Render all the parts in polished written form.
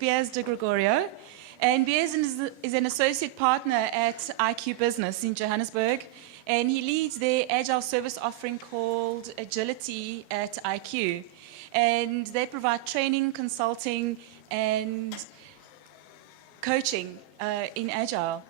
Biase De Gregorio, and Biase is an associate partner at IQ Business in Johannesburg, and he leads their Agile service offering called Agility at IQ. And they provide training, consulting, and coaching in Agile.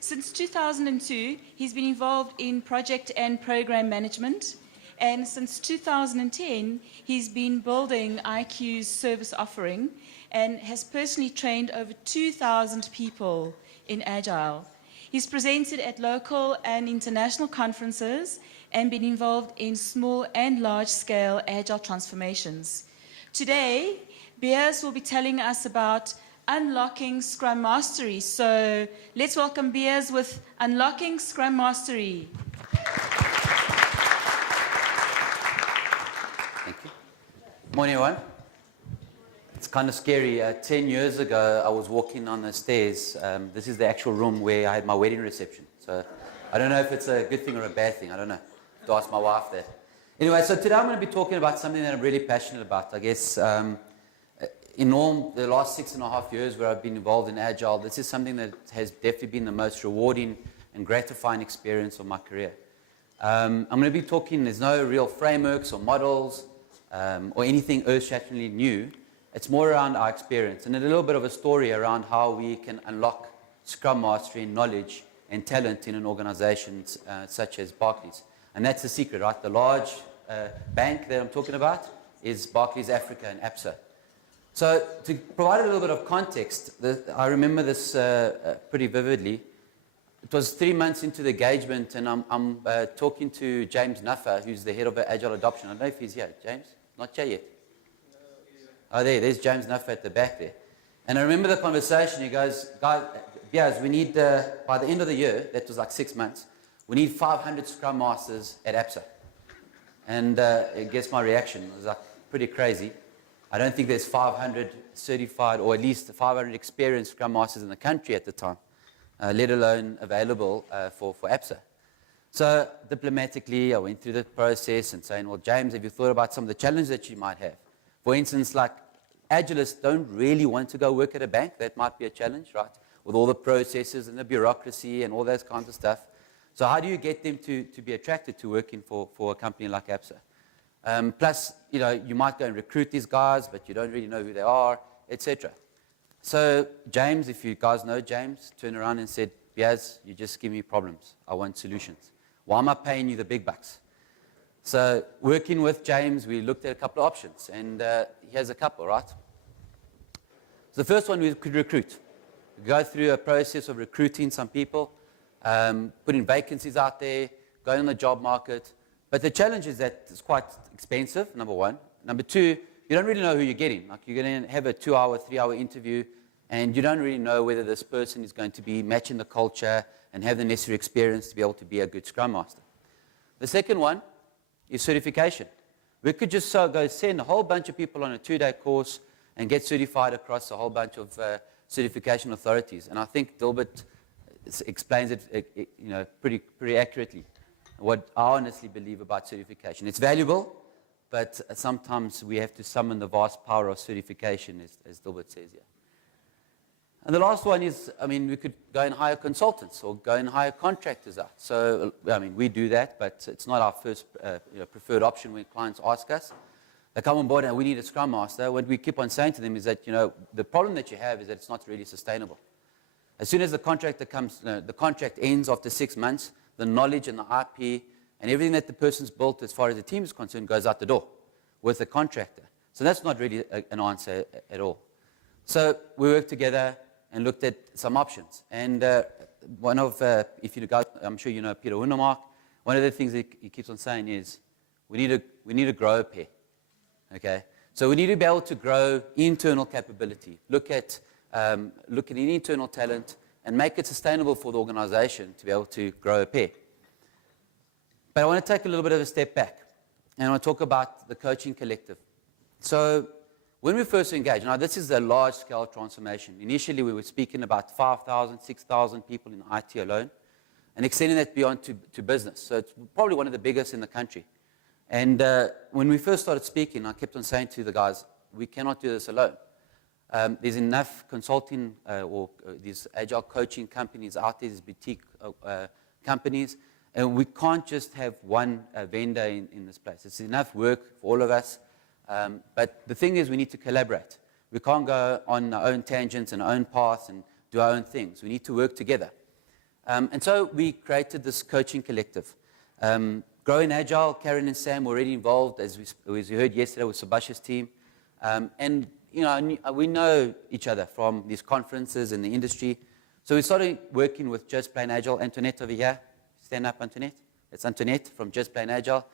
Since 2002, he's been involved in project and program management. And since 2010, he's been building IQ's service offering and has personally trained over 2,000 people in Agile. He's presented at local and international conferences and been involved in small and large-scale Agile transformations. Today, Biase will be telling us about unlocking ScrumMastery. So let's welcome Biase with Unlocking ScrumMastery. Thank you. Morning, everyone. It's kind of scary. 10 years ago, I was walking on the stairs. This is the actual room where I had my wedding reception. So I don't know if it's a good thing or a bad thing. I don't know. To ask my wife that. Anyway, so today I'm going to be talking about something that I'm really passionate about. I guess in all the last 6.5 years where I've been involved in Agile, this is something that has definitely been the most rewarding and gratifying experience of my career. I'm going to be talking, there's no real frameworks or models or anything earth-shatteringly new. It's more around our experience and a little bit of a story around how we can unlock Scrum Mastery and knowledge and talent in an organization such as Barclays. And that's the secret, right? The large bank that I'm talking about is Barclays Africa and ABSA. So to provide a little bit of context, I remember this pretty vividly. It was 3 months into the engagement, and I'm talking to James Nuffer, who's the head of Agile Adoption. I don't know if he's here. James? Not here yet. Oh, there's James Nuffer at the back there. And I remember the conversation. He goes, guys, we need, by the end of the year, that was like 6 months, we need 500 Scrum Masters at ABSA. And I guess my reaction was like pretty crazy. I don't think there's 500 certified or at least 500 experienced Scrum Masters in the country at the time, let alone available for ABSA. So diplomatically, I went through the process and saying, well, James, have you thought about some of the challenges that you might have? For instance, like Agilists don't really want to go work at a bank. That might be a challenge, right? With all the processes and the bureaucracy and all those kinds of stuff. So how do you get them to be attracted to working for a company like ABSA? Plus, you might go and recruit these guys, but you don't really know who they are, etc. So James, if you guys know James, turned around and said, Biase, you just give me problems. I want solutions. Why am I paying you the big bucks? So working with James, we looked at a couple of options, and he has a couple, right? So the first one, we could recruit. Go through a process of recruiting some people, putting vacancies out there, going on the job market. But the challenge is that it's quite expensive, number one. Number two, you don't really know who you're getting. Like you're going to have a 2-hour, 3-hour interview, and you don't really know whether this person is going to be matching the culture and have the necessary experience to be able to be a good Scrum Master. The second one is certification. We could just go send a whole bunch of people on a 2-day course and get certified across a whole bunch of certification authorities. And I think Dilbert explains it pretty accurately. What I honestly believe about certification. It's valuable, but sometimes we have to summon the vast power of certification, as Dilbert says here. And the last one is, we could go and hire consultants or go and hire contractors out. So, we do that, but it's not our first preferred option when clients ask us. They come on board and we need a Scrum Master. What we keep on saying to them is that, the problem that you have is that it's not really sustainable. As soon as the contract ends after 6 months, the knowledge and the IP and everything that the person's built as far as the team is concerned goes out the door with the contractor. So that's not really an answer at all. So we worked together and looked at some options. And one of, if you guys, I'm sure you know Peter Wundermark, one of the things that he keeps on saying is we need to grow a pair. Okay? So we need to be able to grow internal capability, look at any internal talent, and make it sustainable for the organization to be able to grow a pair. But I want to take a little bit of a step back, and I want to talk about the coaching collective. So when we first engaged, now this is a large-scale transformation. Initially, we were speaking about 5,000, 6,000 people in IT alone, and extending that beyond to business. So it's probably one of the biggest in the country. And when we first started speaking, I kept on saying to the guys, we cannot do this alone. There's enough consulting or these agile coaching companies out there, these boutique companies, and we can't just have one vendor in this place. It's enough work for all of us, but the thing is we need to collaborate. We can't go on our own tangents and our own paths and do our own things. We need to work together. And so we created this coaching collective. Growing Agile, Karen and Sam were already involved, as we heard yesterday with Subhash's team. And we know each other from these conferences in the industry. So we started working with Just Plain Agile. Antoinette over here. Stand up, Antoinette. That's Antoinette from Just Plain Agile.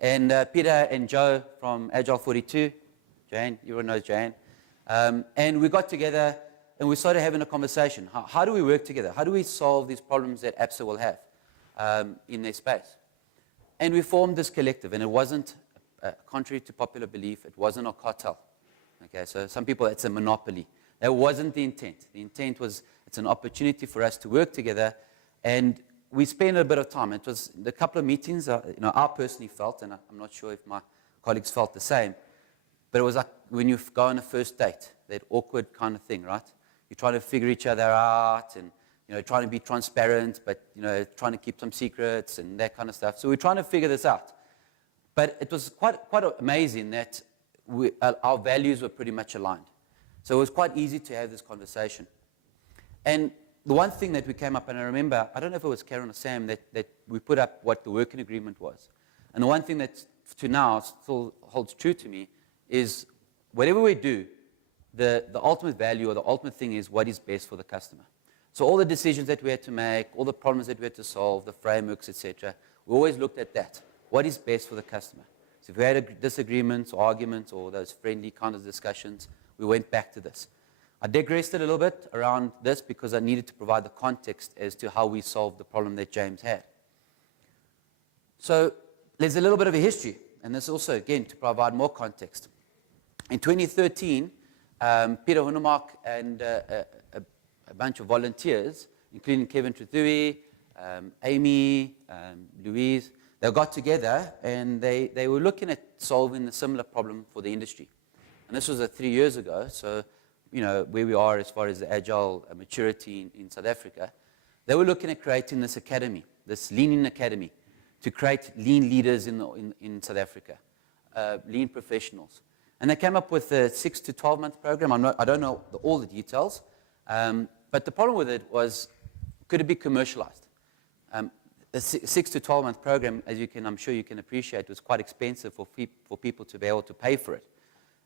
And Peter and Joe from Agile 42. Jane, everyone knows Jane. And we got together and we started having a conversation. How do we work together? How do we solve these problems that APSA will have in their space? And we formed this collective, and it wasn't, contrary to popular belief, it wasn't a cartel. Okay, so some people, it's a monopoly. That wasn't the intent. The intent was, it's an opportunity for us to work together, and we spent a bit of time. It was a couple of meetings, I personally felt, and I'm not sure if my colleagues felt the same, but it was like when you go on a first date, that awkward kind of thing, right? You're trying to figure each other out, and trying to be transparent, but trying to keep some secrets and that kind of stuff. So we're trying to figure this out. But it was quite amazing that our values were pretty much aligned. So it was quite easy to have this conversation. And the one thing that we came up, and I remember, I don't know if it was Karen or Sam, that we put up what the working agreement was. And the one thing that to now still holds true to me is whatever we do, the ultimate value or the ultimate thing is what is best for the customer. So all the decisions that we had to make, all the problems that we had to solve, the frameworks, etc., we always looked at that. What is best for the customer? So if we had disagreements or arguments or those friendly kind of discussions, we went back to this. I digressed a little bit around this because I needed to provide the context as to how we solved the problem that James had. So there's a little bit of a history, and this also, again, to provide more context. In 2013, Peter Hunemark and a bunch of volunteers, including Kevin Truthui, Amy, Louise, they got together and they were looking at solving a similar problem for the industry. And this was 3 years ago, so where we are as far as the Agile maturity in South Africa. They were looking at creating this academy, this lean academy, to create lean leaders in South Africa, lean professionals. And they came up with a 6 to 12 month program. I don't know all the details. But the problem with it was, could it be commercialized? A 6 to 12 month program, as I'm sure you can appreciate, was quite expensive for people to be able to pay for it.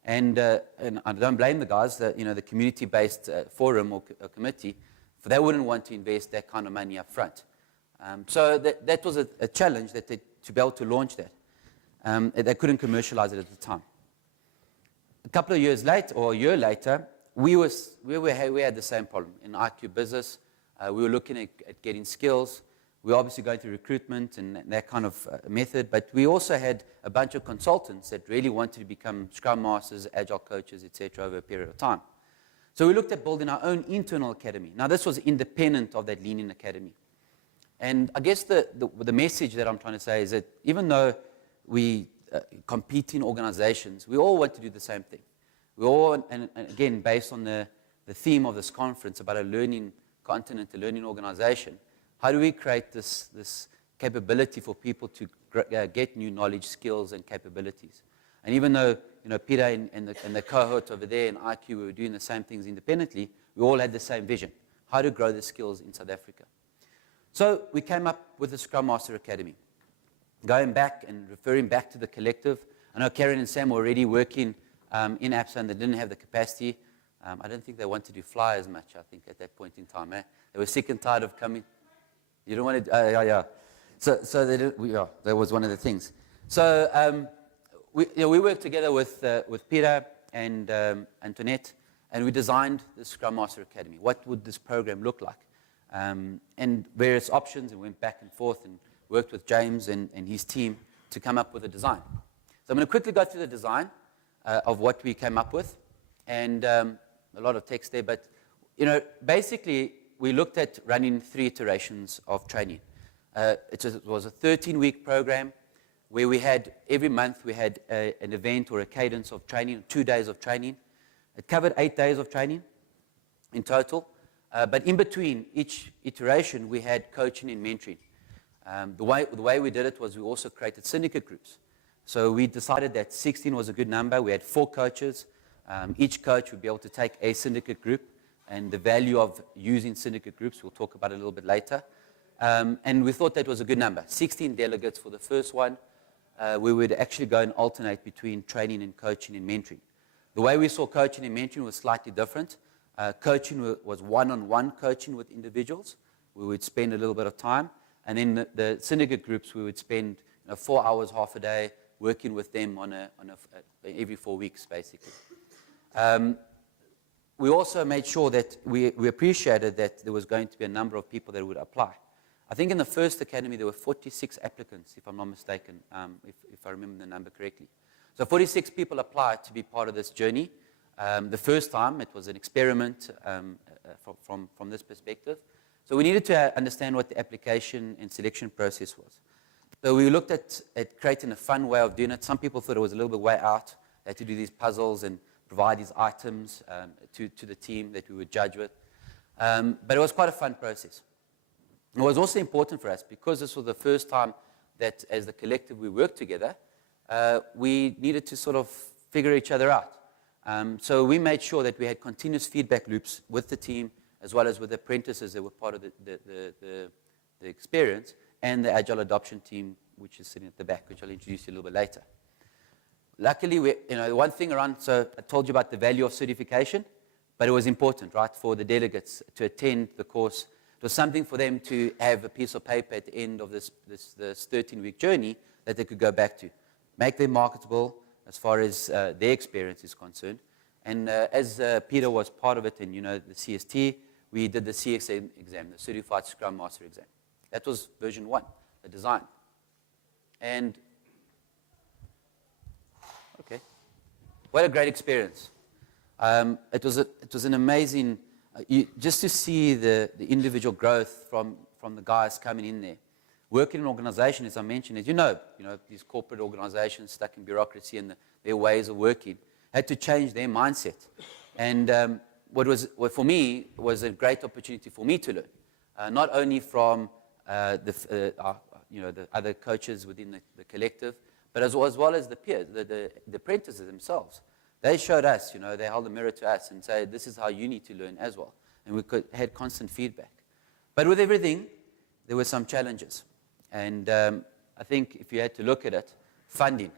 And I don't blame the guys, the community-based forum or committee, for they wouldn't want to invest that kind of money up front. So that was a challenge to be able to launch that. They couldn't commercialize it at the time. A couple of years later, or a year later, we had the same problem in IQ business. We were looking at getting skills. We were obviously going through recruitment and that kind of method, but we also had a bunch of consultants that really wanted to become Scrum Masters, Agile coaches, etc. over a period of time. So we looked at building our own internal academy. Now this was independent of that Lean Academy. And I guess the message that I'm trying to say is that even though we compete in organizations, we all want to do the same thing. We all, and again, based on the theme of this conference about a learning continent, a learning organization, how do we create this capability for people to get new knowledge, skills, and capabilities? And even though Peter and the cohort over there in IQ, we were doing the same things independently, we all had the same vision: how to grow the skills in South Africa. So we came up with the ScrumMaster Academy. Going back and referring back to the collective, I know Karen and Sam were already working in APSA, and they didn't have the capacity. I don't think they wanted to fly as much, I think, at that point in time. They were sick and tired of coming. You don't want to, yeah. So they did, that was one of the things. So we worked together with Peter and Antoinette, and we designed the ScrumMaster Academy. What would this program look like? And various options, and went back and forth and worked with James and his team to come up with a design. So I'm going to quickly go through the design of what we came up with, and a lot of text there, but basically we looked at running 3 iterations of training. It was a 13-week program where we had, every month we had an event or a cadence of training, 2 days of training. It covered 8 days of training in total. But in between each iteration, we had coaching and mentoring. The way we did it was we also created syndicate groups. So we decided that 16 was a good number. We had 4 coaches. Each coach would be able to take a syndicate group, and the value of using syndicate groups, we'll talk about it a little bit later. And we thought that was a good number. 16 delegates for the first one. We would actually go and alternate between training and coaching and mentoring. The way we saw coaching and mentoring was slightly different. Coaching was one-on-one coaching with individuals. We would spend a little bit of time. And then the syndicate groups, we would spend 4 hours, half a day, working with them every 4 weeks, basically. We also made sure that we appreciated that there was going to be a number of people that would apply. I think in the first academy there were 46 applicants, if I'm not mistaken, if I remember the number correctly. So 46 people applied to be part of this journey. The first time it was an experiment from this perspective. So we needed to understand what the application and selection process was. So we looked at creating a fun way of doing it. Some people thought it was a little bit way out. They had to do these puzzles and provide these items to the team that we would judge with. But it was quite a fun process. It was also important for us because this was the first time that as the collective we worked together, we needed to sort of figure each other out. So we made sure that we had continuous feedback loops with the team as well as with the apprentices that were part of the experience, and the Agile adoption team, which is sitting at the back, which I'll introduce you a little bit later. Luckily, one thing around, so I told you about the value of certification, but it was important, right, for the delegates to attend the course. It was something for them to have a piece of paper at the end of this 13-week journey that they could go back to, make them marketable as far as their experience is concerned. And as Peter was part of it, and the CST, we did the CXM exam, the Certified Scrum Master exam. That was version 1, the design. And, okay, what a great experience. It was an amazing, just to see the individual growth from the guys coming in there. Working in an organization, as I mentioned, as you know, these corporate organizations stuck in bureaucracy and their ways of working, had to change their mindset. And what for me was a great opportunity for me to learn, not only from the other coaches within the collective, but as well as the peers, the apprentices themselves. They showed us, they held a mirror to us and said, this is how you need to learn as well. And we had constant feedback. But with everything, there were some challenges. And I think if you had to look at it, funding,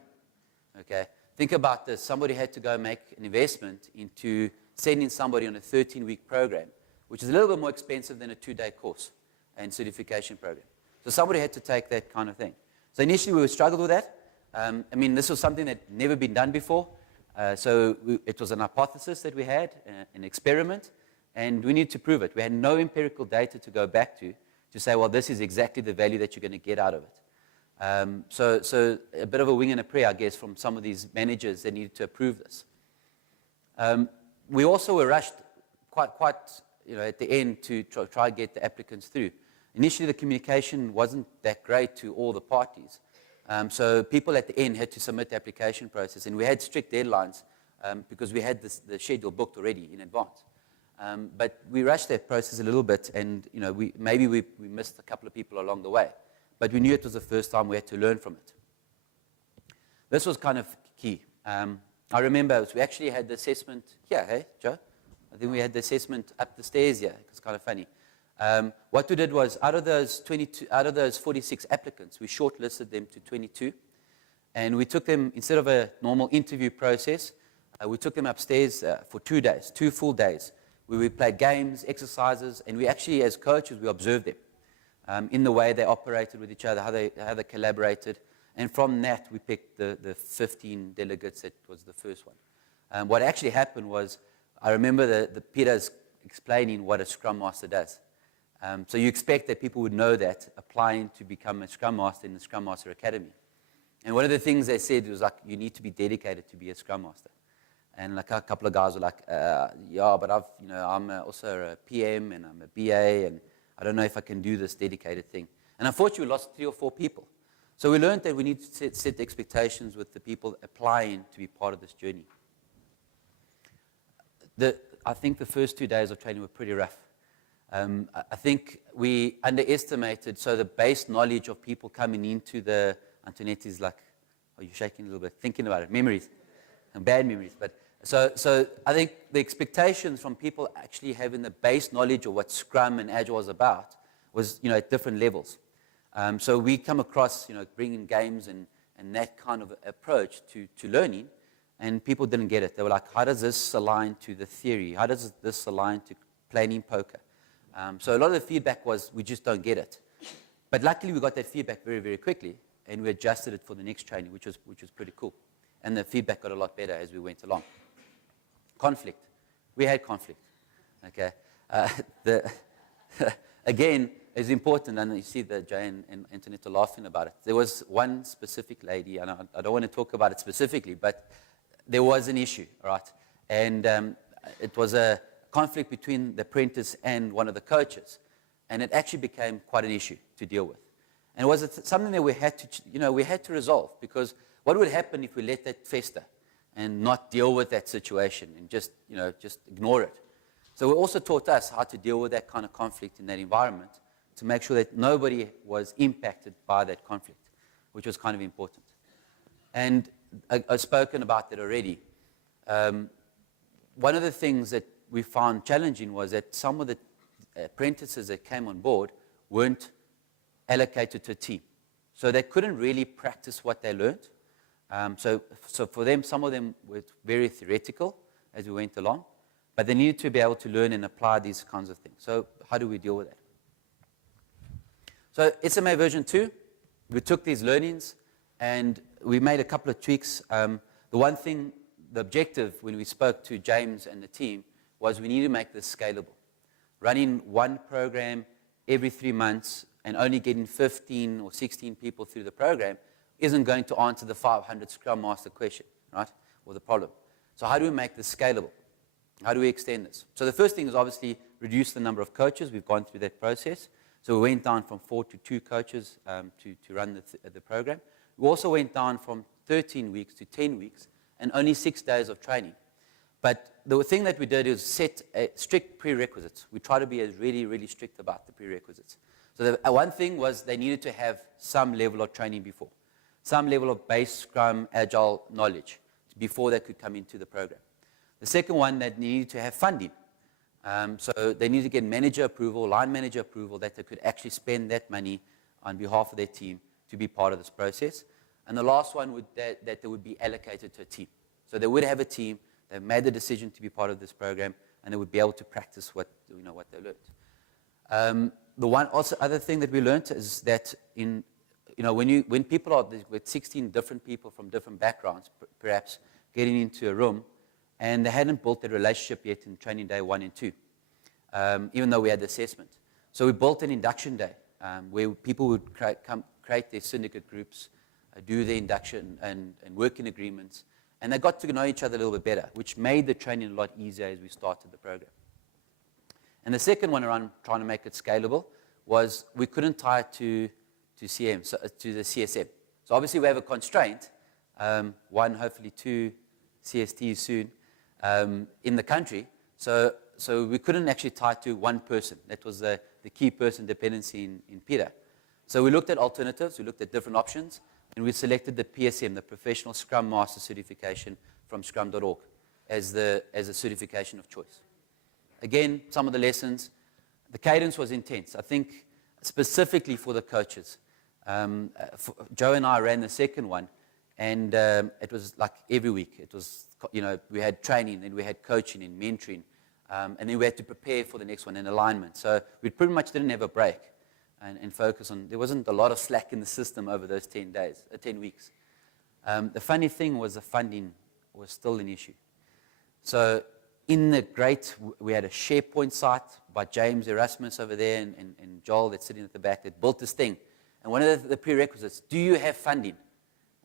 okay? Think about this. Somebody had to go make an investment into sending somebody on a 13-week program, which is a little bit more expensive than a 2-day course and certification program. So somebody had to take that kind of thing. So initially we struggled with that. This was something that had never been done before. It was an hypothesis that we had, an experiment, and we needed to prove it. We had no empirical data to go back to say, well, this is exactly the value that you're going to get out of it. So a bit of a wing and a prayer, I guess, from some of these managers that needed to approve this. We also were rushed quite at the end to try to get the applicants through. Initially, the communication wasn't that great to all the parties. So people at the end had to submit the application process, and we had strict deadlines because we had the schedule booked already in advance. But we rushed that process a little bit, and we missed a couple of people along the way. But we knew it was the first time we had to learn from it. This was kind of key. I remember we actually had the assessment here, hey, Joe? I think we had the assessment up the stairs here. It's kind of funny. What we did was, out of those 46 applicants, we shortlisted them to 22, and we took them, instead of a normal interview process, we took them upstairs for 2 days, 2 full days. We played games, exercises, and we actually, as coaches, we observed them in the way they operated with each other, how they collaborated, and from that we picked the 15 delegates that was the first one. What actually happened was, I remember the Peter's explaining what a Scrum Master does. So you expect that people would know that applying to become a Scrum Master in the ScrumMaster Academy. And one of the things they said was you need to be dedicated to be a Scrum Master. And a couple of guys were like, yeah, but I'm also a PM and I'm a BA and I don't know if I can do this dedicated thing. And unfortunately, we lost 3 or 4 people. So we learned that we need to set expectations with the people applying to be part of this journey. I think the first 2 days of training were pretty rough. I think we underestimated, so the base knowledge of people coming into the, Antoinette is like, are you shaking a little bit, thinking about it, memories, and bad memories. But so I think the expectations from people actually having the base knowledge of what Scrum and Agile was about was, at different levels. So we come across, bringing games and that kind of approach to learning, and people didn't get it. They were like, how does this align to the theory? How does this align to playing poker? So a lot of the feedback was, we just don't get it. But luckily, we got that feedback very, very quickly, and we adjusted it for the next training, which was pretty cool. And the feedback got a lot better as we went along. Conflict. We had conflict. Okay. Again, it's important, and you see that Jay and Antoinette are laughing about it. There was one specific lady, and I don't want to talk about it specifically, but there was an issue, right? And it was a conflict between the apprentice and one of the coaches, and it actually became quite an issue to deal with. And it was something that we had to resolve, because what would happen if we let that fester and not deal with that situation and just ignore it? So it also taught us how to deal with that kind of conflict in that environment, to make sure that nobody was impacted by that conflict, which was kind of important. And I've spoken about that already. One of the things that we found challenging was that some of the apprentices that came on board weren't allocated to a team. So they couldn't really practice what they learned. So for them, some of them were very theoretical as we went along, but they needed to be able to learn and apply these kinds of things. So how do we deal with that? So SMA version 2, we took these learnings and we made a couple of tweaks. The one thing, the objective when we spoke to James and the team was we need to make this scalable. Running one program every 3 months and only getting 15 or 16 people through the program isn't going to answer the 500 Scrum Master question, right, or the problem. So how do we make this scalable? How do we extend this? So the first thing is obviously reduce the number of coaches. We've gone through that process. So we went down from 4 to 2 coaches to run the program. We also went down from 13 weeks to 10 weeks and only 6 days of training. But the thing that we did is set strict prerequisites. We try to be as really, really strict about the prerequisites. So the one thing was they needed to have some level of training before, some level of base Scrum Agile knowledge before they could come into the program. The second one, they needed to have funding. So they needed to get manager approval, line manager approval, that they could actually spend that money on behalf of their team to be part of this process. And the last one would that they would be allocated to a team. So they would have a team. They've made the decision to be part of this program, and they would be able to practice what they learned. The one other thing that we learned is that when people are with 16 different people from different backgrounds, perhaps getting into a room, and they hadn't built a relationship yet in training day 1 and 2, even though we had the assessment. So we built an induction day where people would create their syndicate groups, do the induction and working agreements, and they got to know each other a little bit better, which made the training a lot easier as we started the program. And the second one around trying to make it scalable was we couldn't tie it to CM, to the CSM. So obviously we have a constraint, 1, hopefully 2 CSTs soon in the country. So we couldn't actually tie it to one person. That was the key person dependency in PETA. So we looked at alternatives, we looked at different options, and we selected the PSM, the Professional Scrum Master Certification from scrum.org, as a certification of choice. Again, some of the lessons, the cadence was intense. I think specifically for the coaches. Joe and I ran the second one, and it was like every week. It was, we had training, and we had coaching and mentoring, and then we had to prepare for the next one in alignment. So we pretty much didn't have a break and focus on, there wasn't a lot of slack in the system over those 10 weeks. The funny thing was the funding was still an issue. So in the we had a SharePoint site by James Erasmus over there and Joel that's sitting at the back that built this thing. And one of the prerequisites, do you have funding?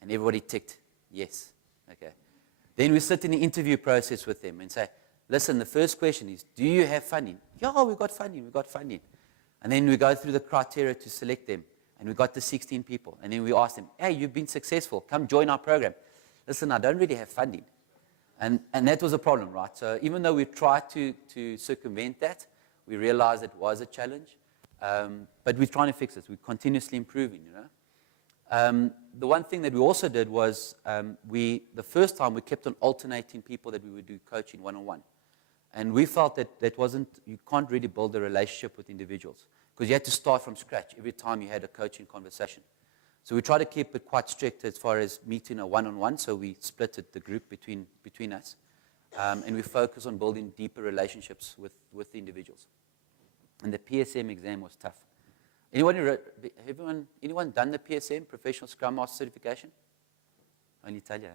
And everybody ticked yes. Okay. Then we sit in the interview process with them and say, listen, the first question is, do you have funding? Yeah, we've got funding. And then we go through the criteria to select them. And we got the 16 people. And then we asked them, hey, you've been successful. Come join our program. Listen, I don't really have funding. And that was a problem, right? So even though we tried to circumvent that, we realized it was a challenge. But we're trying to fix it. We're continuously improving, you know. The one thing that we also did was the first time we kept on alternating people that we would do coaching one-on-one. And we felt that you can't really build a relationship with individuals because you had to start from scratch every time you had a coaching conversation. So we try to keep it quite strict as far as meeting a one-on-one, so we split the group between us. And we focus on building deeper relationships with the individuals. And the PSM exam was tough. Anyone done the PSM, Professional Scrum Master Certification? Only Talia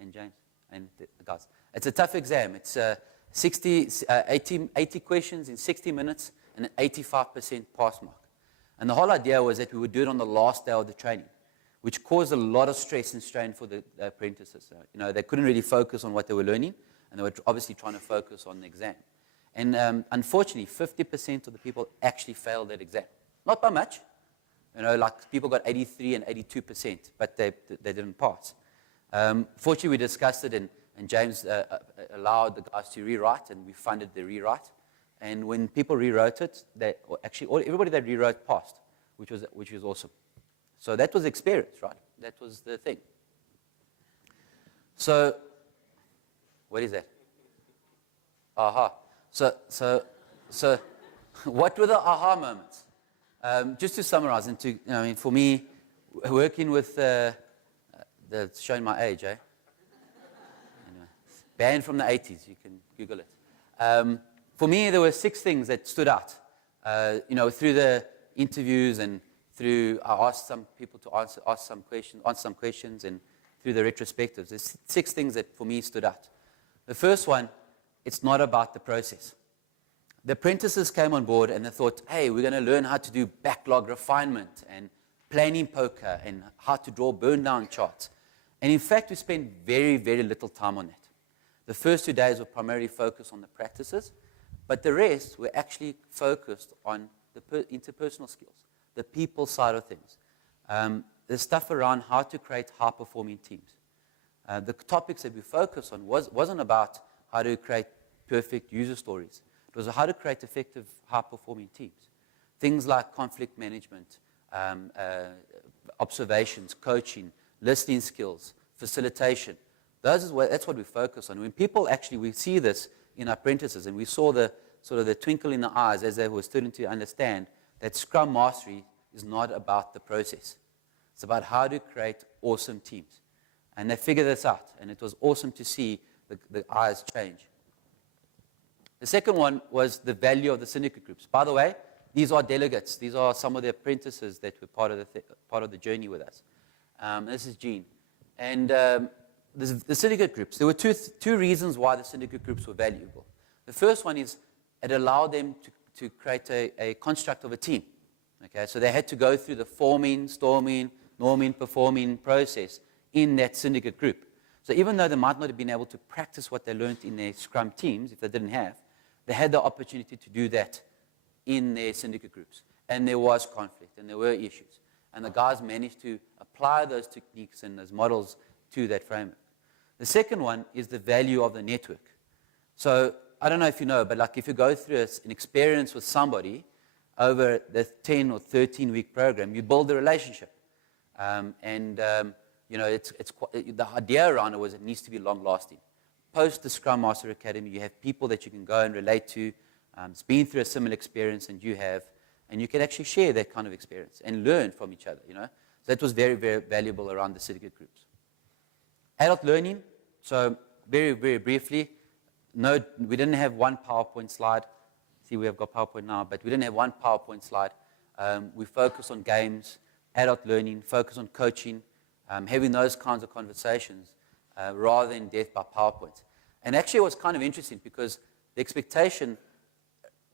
and James and the guys. It's a tough exam. It's 80 questions in 60 minutes and an 85% pass mark. And the whole idea was that we would do it on the last day of the training, which caused a lot of stress and strain for the apprentices. You know, they couldn't really focus on what they were learning, and they were obviously trying to focus on the exam. And unfortunately, 50% of the people actually failed that exam. Not by much. You know, like people got 83 and 82%, but they didn't pass. Fortunately, we discussed it, and James allowed the guys to rewrite, and we funded the rewrite. And when people rewrote it, everybody that rewrote passed, which was awesome. So that was experience, right? That was the thing. So, what is that? Aha. So, what were the aha moments? Just to summarize, for me, working with showing my age, eh? Banned from the 80s, you can Google it. For me, there were 6 things that stood out. Through the interviews and through, I asked some people to answer some questions, and through the retrospectives, there's 6 things that for me stood out. The first one, it's not about the process. The apprentices came on board and they thought, hey, we're going to learn how to do backlog refinement and planning poker and how to draw burn down charts. And in fact, we spent very, very little time on that. The first 2 days were primarily focused on the practices, but the rest were actually focused on the interpersonal skills, the people side of things. The stuff around how to create high-performing teams. The topics that we focused on wasn't about how to create perfect user stories. It was how to create effective, high-performing teams. Things like conflict management, observations, coaching, listening skills, facilitation. That's what we focus on. When people we see this in our apprentices, and we saw the sort of the twinkle in the eyes as they were starting to understand that Scrum Mastery is not about the process. It's about how to create awesome teams. And they figured this out, and it was awesome to see the eyes change. The second one was the value of the syndicate groups. By the way, these are delegates. These are some of the apprentices that were part of the journey with us. This is Gene. And the syndicate groups. There were two reasons why the syndicate groups were valuable. The first one is it allowed them to create a construct of a team. Okay, so they had to go through the forming, storming, norming, performing process in that syndicate group. So even though they might not have been able to practice what they learned in their Scrum teams, if they didn't have, they had the opportunity to do that in their syndicate groups. And there was conflict, and there were issues. And the guys managed to apply those techniques and those models to that framework. The second one is the value of the network. So I don't know if you know, but like if you go through an experience with somebody over the 10 or 13-week program, you build a relationship. The idea around it was it needs to be long-lasting. Post the ScrumMaster Academy, you have people that you can go and relate to. It's been through a similar experience and you have, and you can actually share that kind of experience and learn from each other, So that was very, very valuable around the syndicate groups. Adult learning, so very, very briefly, no, we didn't have one PowerPoint slide. See, we have got PowerPoint now, but we didn't have one PowerPoint slide. We focus on games, adult learning, focus on coaching, having those kinds of conversations rather than death by PowerPoint. And actually it was kind of interesting because the expectation,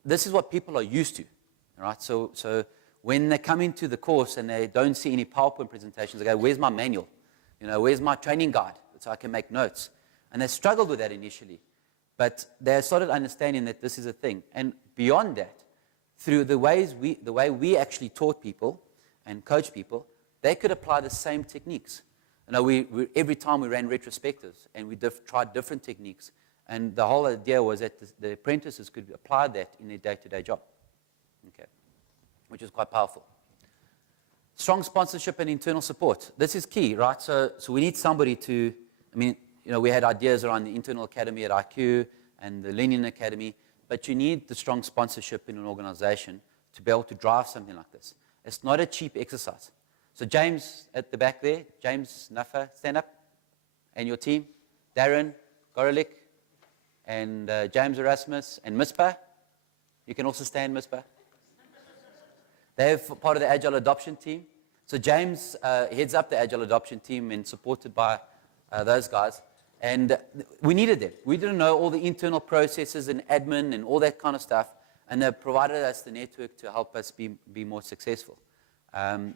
this is what people are used to, right? So when they come into the course and they don't see any PowerPoint presentations, they go, where's my manual? Where's my training guide so I can make notes? And they struggled with that initially. But they started understanding that this is a thing. And beyond that, through the way we actually taught people and coached people, they could apply the same techniques. know, every time we ran retrospectives and we tried different techniques, and the whole idea was that the apprentices could apply that in their day-to-day job, okay, which is quite powerful. Strong sponsorship and internal support. This is key, right? So we need somebody to, I mean, you know, we had ideas around the internal academy at IQ and the Learning Academy, but you need the strong sponsorship in an organization to be able to drive something like this. It's not a cheap exercise. So James at the back there, James Nuffer, stand up, and your team, Darren Gorolik, and James Erasmus, and Mispa. You can also stand, Mispa. They're part of the Agile adoption team. So James heads up the Agile adoption team and supported by those guys. And we needed them. We didn't know all the internal processes and admin and all that kind of stuff. And they provided us the network to help us be more successful.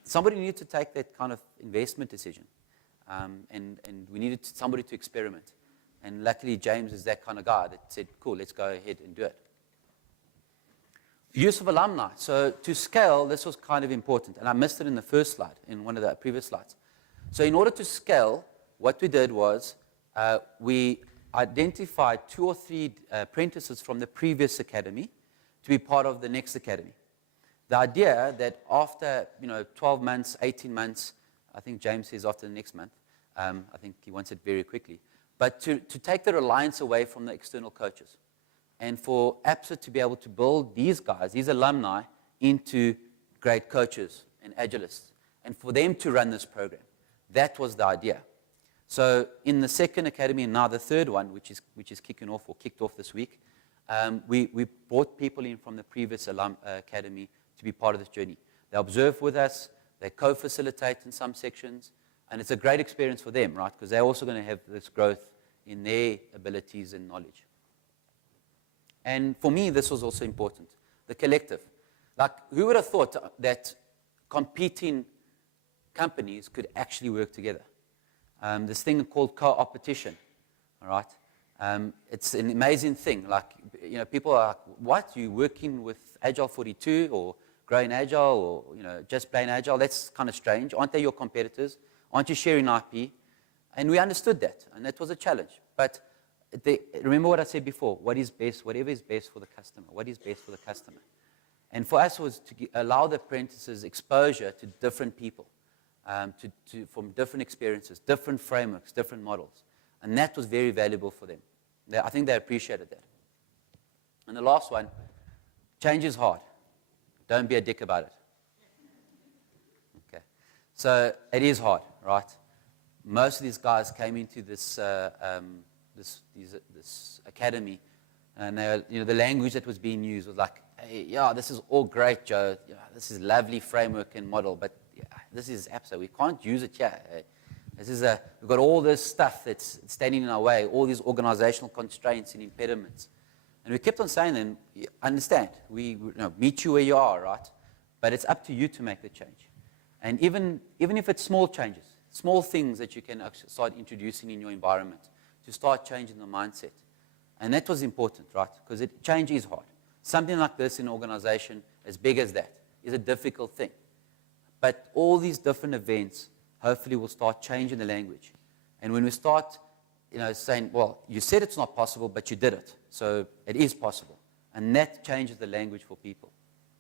Somebody needed to take that kind of investment decision. And we needed somebody to experiment. And luckily, James is that kind of guy that said, cool, let's go ahead and do it. Use of alumni. So to scale, this was kind of important. And I missed it in the first slide, in one of the previous slides. So in order to scale, what we did was we identified 2 or 3 apprentices from the previous academy to be part of the next academy. The idea that after 12 months, 18 months, I think James says after the next month, I think he wants it very quickly, but to take the reliance away from the external coaches and for APSA to be able to build these guys, these alumni, into great coaches and agilists, and for them to run this program. That was the idea. So in the second academy, and now the third one, which is kicking off or kicked off this week, we brought people in from the previous academy to be part of this journey. They observe with us, they co-facilitate in some sections, and it's a great experience for them, right? Because they're also going to have this growth in their abilities and knowledge. And for me, this was also important. The collective. Like, who would have thought that competing companies could actually work together? This thing called co-opetition, all right? It's an amazing thing. Like, people are like, what? You working with Agile 42 or Growing Agile or, just plain Agile? That's kind of strange. Aren't they your competitors? Aren't you sharing IP? And we understood that, and that was a challenge. But remember what I said before, what is best, whatever is best for the customer, what is best for the customer. And for us was to allow the apprentices exposure to different people, from different experiences, different frameworks, different models. And that was very valuable for them. I think they appreciated that. And the last one, change is hard. Don't be a dick about it. Okay. So it is hard, right? Most of these guys came into this academy, and the language that was being used was like, hey, yeah, this is all great, Joe. This is lovely framework and model, but this is APSA. We can't use it here. We've got all this stuff that's standing in our way, all these organizational constraints and impediments. And we kept on saying then, understand, we meet you where you are, right? But it's up to you to make the change. And even if it's small changes, small things that you can actually start introducing in your environment to start changing the mindset. And that was important, right? Because change is hard. Something like this in an organization as big as that is a difficult thing. But all these different events hopefully will start changing the language. And when we start saying, well, you said it's not possible, but you did it. So it is possible. And that changes the language for people.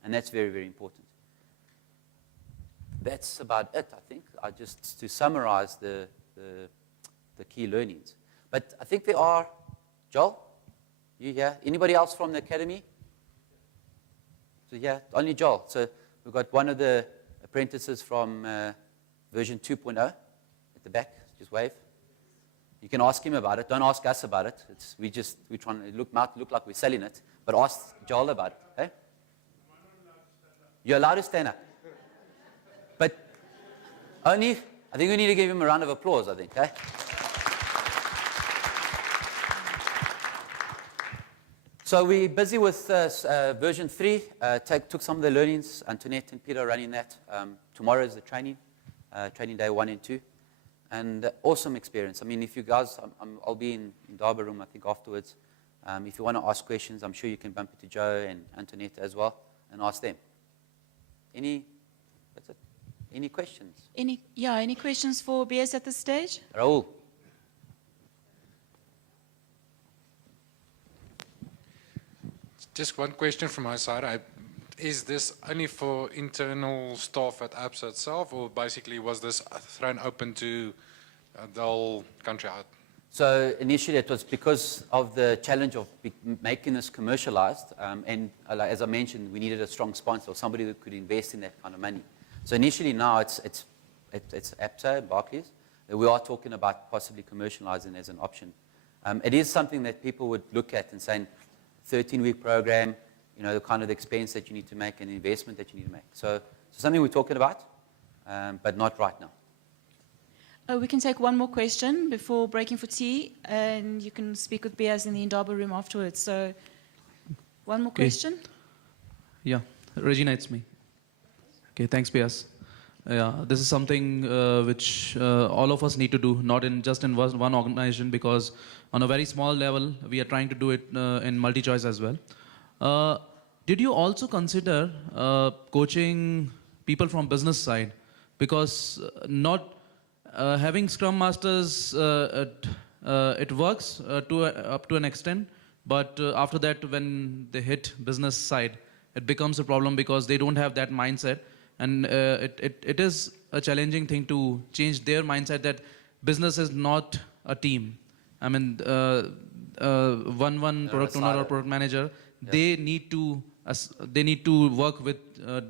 And that's very, very important. That's about it, I think. Just to summarize the key learnings. But I think there are, Joel, you here? Anybody else from the academy? So yeah, only Joel. So we've got one of the apprentices from version 2.0 at the back. Just wave. You can ask him about it. Don't ask us about it. We're trying to look like we're selling it. But ask Joel about it. Okay? You're allowed to stand up. But I think we need to give him a round of applause, I think. Okay? So we're busy with version 3. Took some of the learnings. Antoinette and Peter are running that. Tomorrow is the training day 1 and 2. And awesome experience. I mean, if you guys, I'll be in Darby Room, I think, afterwards. If you want to ask questions, I'm sure you can bump into Joe and Antoinette as well and ask them. That's it. Any questions? Any questions for BS at this stage? Raul? Just one question from my side. Is this only for internal staff at APSA itself, or basically was this thrown open to the whole country out? So initially it was because of the challenge of making this commercialized, and as I mentioned, we needed a strong sponsor or somebody that could invest in that kind of money. So initially now it's APSA and Barclays that we are talking about possibly commercializing as an option. It is something that people would look at and say, 13-week program, the kind of expense that you need to make and the investment that you need to make. So something we're talking about, but not right now. We can take one more question before breaking for tea, and you can speak with Bias in the Indaba room afterwards. So, one more question? Yeah, Regina, it's me. Okay, thanks, Bias. Yeah, this is something which all of us need to do, not just in one organization, because on a very small level, we are trying to do it in multi-choice as well. Did you also consider coaching people from business side? Because not having Scrum Masters, it works up to an extent, but after that, when they hit business side, it becomes a problem because they don't have that mindset, and it is a challenging thing to change their mindset that business is not a team. I mean, one product owner or product manager, they need to work with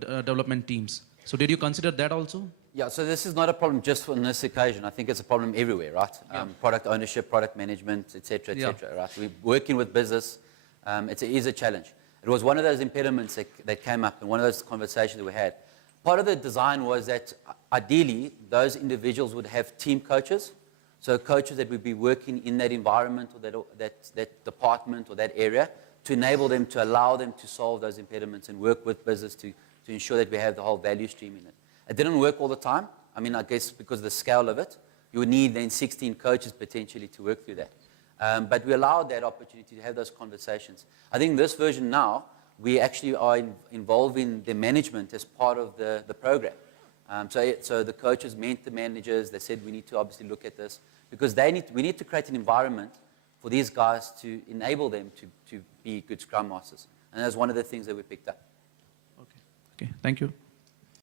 development teams. So did you consider that also? Yeah, so this is not a problem just on this occasion. I think it's a problem everywhere, right? Yeah. Product ownership, product management, etc., right? We're working with business. It is a challenge. It was one of those impediments that came up in one of those conversations that we had. Part of the design was that ideally those individuals would have team coaches, so coaches that would be working in that environment or that department or that area to enable them, to allow them to solve those impediments and work with business to ensure that we have the whole value stream in it. It didn't work all the time. I mean, I guess because of the scale of it, you would need then 16 coaches potentially to work through that. But we allowed that opportunity to have those conversations. I think this version now, we actually are involving the management as part of the program. So the coaches meant the managers. They said we need to obviously look at this because we need to create an environment for these guys to enable them to be good Scrum Masters. And that's one of the things that we picked up. Okay, thank you.